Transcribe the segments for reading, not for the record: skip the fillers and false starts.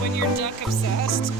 When you're duck obsessed.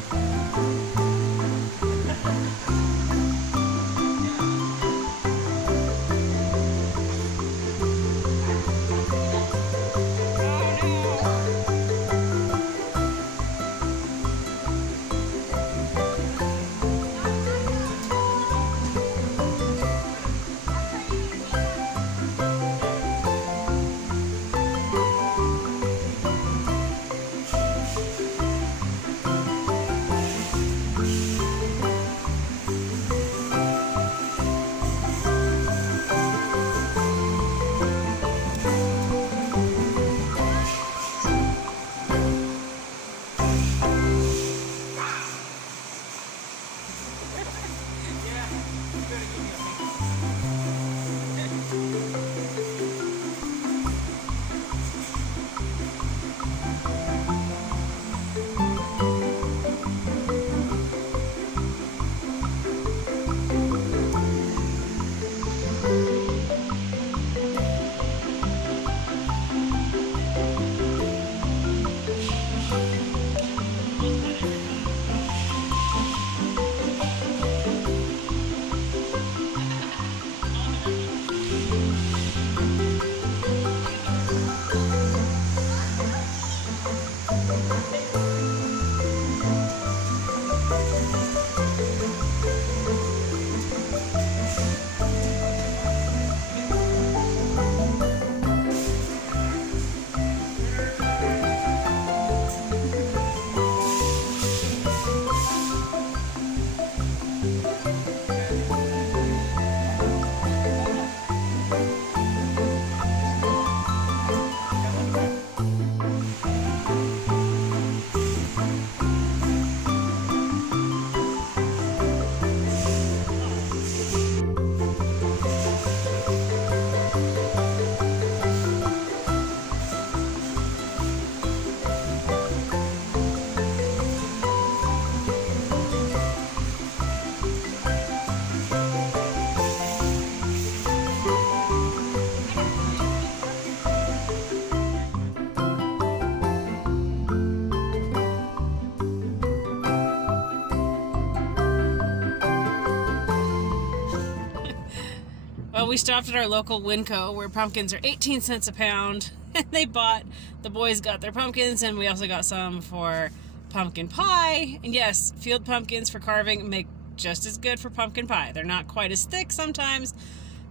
Well, we stopped at our local Winco where pumpkins are 18 cents a pound. And the boys got their pumpkins, and we also got some for pumpkin pie. And yes, field pumpkins for carving make just as good for pumpkin pie. They're not quite as thick sometimes,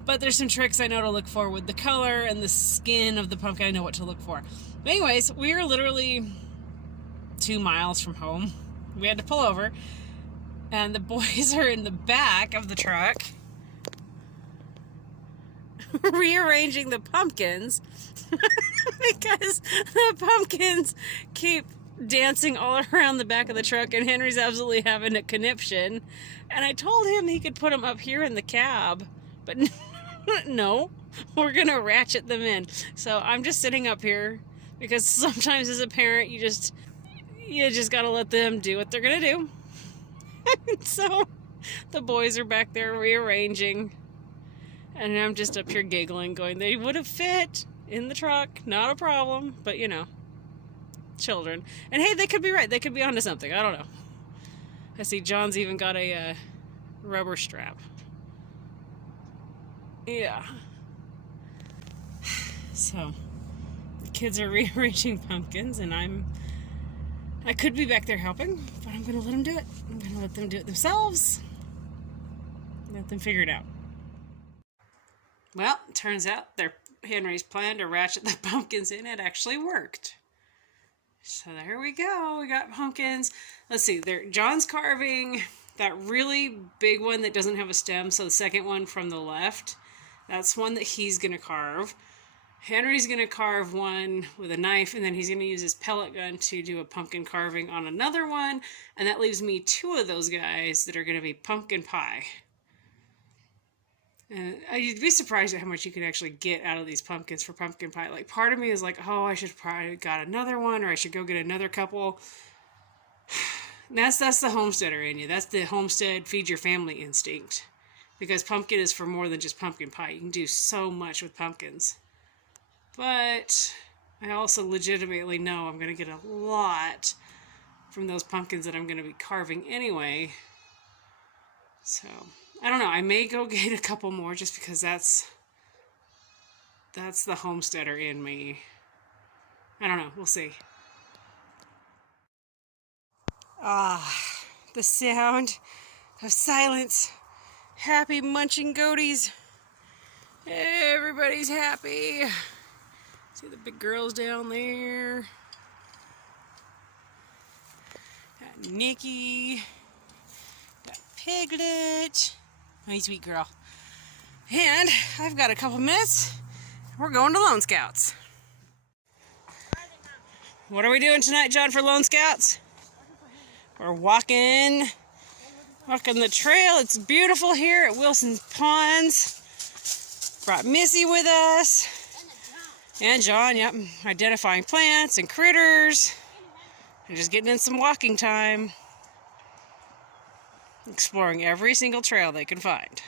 but there's some tricks I know to look for with the color and the skin of the pumpkin. I know what to look for. But anyways, we are literally 2 miles from home. We had to pull over, and the boys are in the back of the truck rearranging the pumpkins because the pumpkins keep dancing all around the back of the truck, and Henry's absolutely having a conniption. And I told him he could put them up here in the cab, but no, we're gonna ratchet them in. So I'm just sitting up here because sometimes as a parent you just gotta let them do what they're gonna do. So the boys are back there rearranging, and I'm just up here giggling, going, they would have fit in the truck, not a problem. But you know, children. And hey, they could be right. They could be onto something. I don't know. I see John's even got a rubber strap. Yeah. So, the kids are rearranging pumpkins, and I could be back there helping, but I'm going to let them do it. I'm going to let them do it themselves. Let them figure it out. Well, turns out Henry's plan to ratchet the pumpkins in had actually worked. So there we go. We got pumpkins. Let's see. John's carving that really big one that doesn't have a stem. So the second one from the left, that's one that he's going to carve. Henry's going to carve one with a knife, and then he's going to use his pellet gun to do a pumpkin carving on another one. And that leaves me 2 of those guys that are going to be pumpkin pie. And you'd be surprised at how much you can actually get out of these pumpkins for pumpkin pie. Like, part of me is like, oh, I should probably got another one, or I should go get another couple. That's the homesteader in you. That's the homestead feed your family instinct. Because pumpkin is for more than just pumpkin pie. You can do so much with pumpkins. But I also legitimately know I'm going to get a lot from those pumpkins that I'm going to be carving anyway. So I don't know. I may go get a couple more just because that's the homesteader in me. I don't know. We'll see. The sound of silence. Happy munching goaties. Everybody's happy. See the big girls down there. Got Nikki. Got Piglet. My sweet girl. And I've got a couple minutes. We're going to Lone Scouts. What are we doing tonight, John, for Lone Scouts? We're walking the trail. It's beautiful here at Wilson's Ponds. Brought Missy with us. And John, yep, identifying plants and critters. And just getting in some walking time. Exploring every single trail they can find.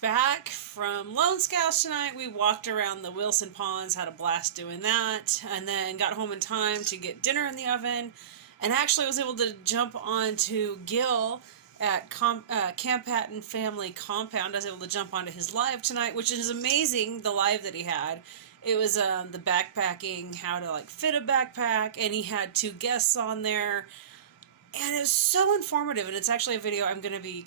Back from Lone Scouts tonight, we walked around the Wilson Ponds, had a blast doing that, and then got home in time to get dinner in the oven, and actually was able to jump on to Gil at Camp Patton Family Compound. I was able to jump onto his live tonight, which is amazing, the live that he had. It was the backpacking, how to like fit a backpack, and he had 2 guests on there. And it was so informative, and it's actually a video I'm going to be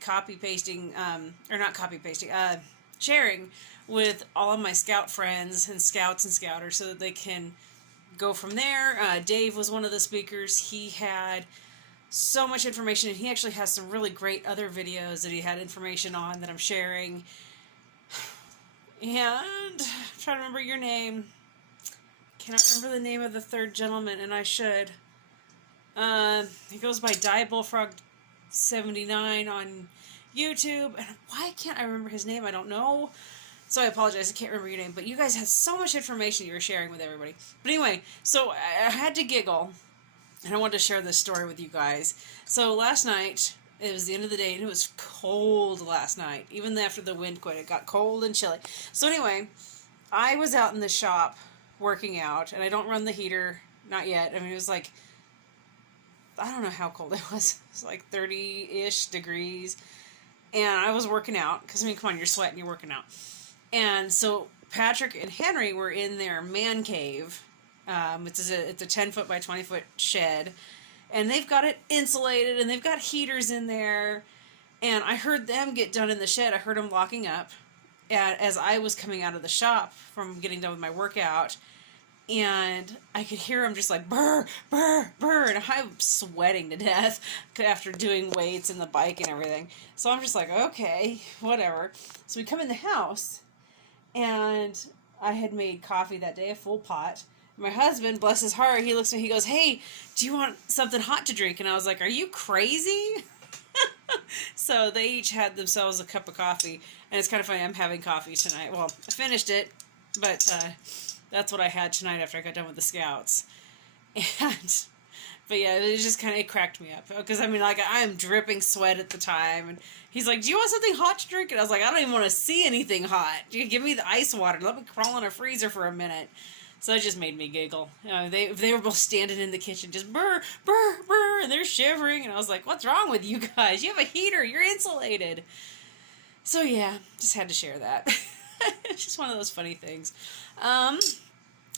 sharing with all of my scout friends and scouts and scouters so that they can go from there. Dave was one of the speakers. He had so much information, and he actually has some really great other videos that he had information on that I'm sharing. And I'm trying to remember your name. Cannot remember the name of the 3rd gentleman, and I should. He goes by Die Bullfrog 79 on YouTube, and why can't I remember his name? I don't know. So I apologize, I can't remember your name, but you guys had so much information you were sharing with everybody. But anyway, so I had to giggle, and I wanted to share this story with you guys. So last night, it was the end of the day, and it was cold last night. Even after the wind quit, it got cold and chilly. So anyway, I was out in the shop working out, and I don't run the heater, not yet. I mean, it was like, I don't know how cold it was. It was like 30-ish degrees. And I was working out. Because, I mean, come on, you're sweating, you're working out. And so Patrick and Henry were in their man cave. It's a 10-foot by 20-foot shed. And they've got it insulated, and they've got heaters in there. And I heard them get done in the shed. I heard them locking up as I was coming out of the shop from getting done with my workout. And I could hear him just like, burr, burr, burr, and I'm sweating to death after doing weights and the bike and everything. So I'm just like, okay, whatever. So we come in the house, and I had made coffee that day, a full pot, my husband, bless his heart, he looks at me, he goes, hey, do you want something hot to drink? And I was like, are you crazy? So they each had themselves a cup of coffee, and it's kind of funny, I'm having coffee tonight. Well, I finished it, but that's what I had tonight after I got done with the Scouts. And, but yeah, it just kind of, it cracked me up, because I mean, like, I am dripping sweat at the time, and he's like, do you want something hot to drink? And I was like, I don't even want to see anything hot. You give me the ice water, let me crawl in a freezer for a minute. So it just made me giggle. They were both standing in the kitchen, just brr, brr, brr, and they're shivering. And I was like, what's wrong with you guys? You have a heater. You're insulated. So yeah, just had to share that. It's just one of those funny things. I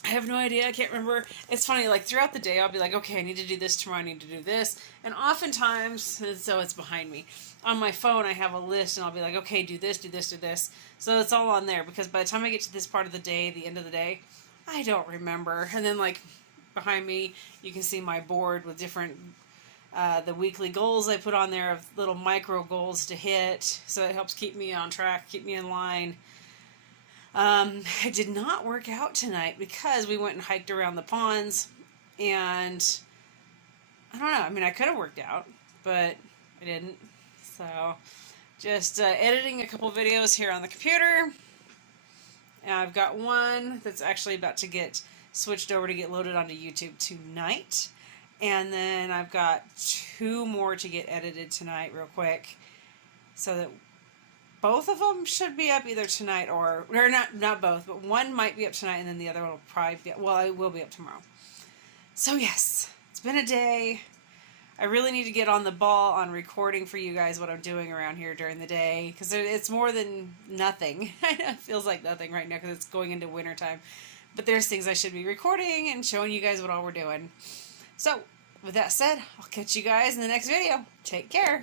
have no idea. I can't remember. It's funny, like throughout the day, I'll be like, okay, I need to do this tomorrow. I need to do this. And oftentimes, so it's behind me. On my phone, I have a list, and I'll be like, okay, do this, do this, do this. So it's all on there, because by the time I get to this part of the day, the end of the day, I don't remember. And then, like, behind me, you can see my board with different, the weekly goals I put on there of little micro goals to hit. So it helps keep me on track, keep me in line. I did not work out tonight because we went and hiked around the ponds. And I don't know. I mean, I could have worked out, but I didn't. So just editing a couple videos here on the computer. And I've got one that's actually about to get switched over to get loaded onto YouTube tonight. And then I've got 2 more to get edited tonight real quick. So that both of them should be up either tonight or not both, but one might be up tonight and then the other one will probably be up, well, it will be up tomorrow. So yes, it's been a day. I really need to get on the ball on recording for you guys what I'm doing around here during the day, because it's more than nothing. It feels like nothing right now because it's going into wintertime. But there's things I should be recording and showing you guys what all we're doing. So, with that said, I'll catch you guys in the next video. Take care.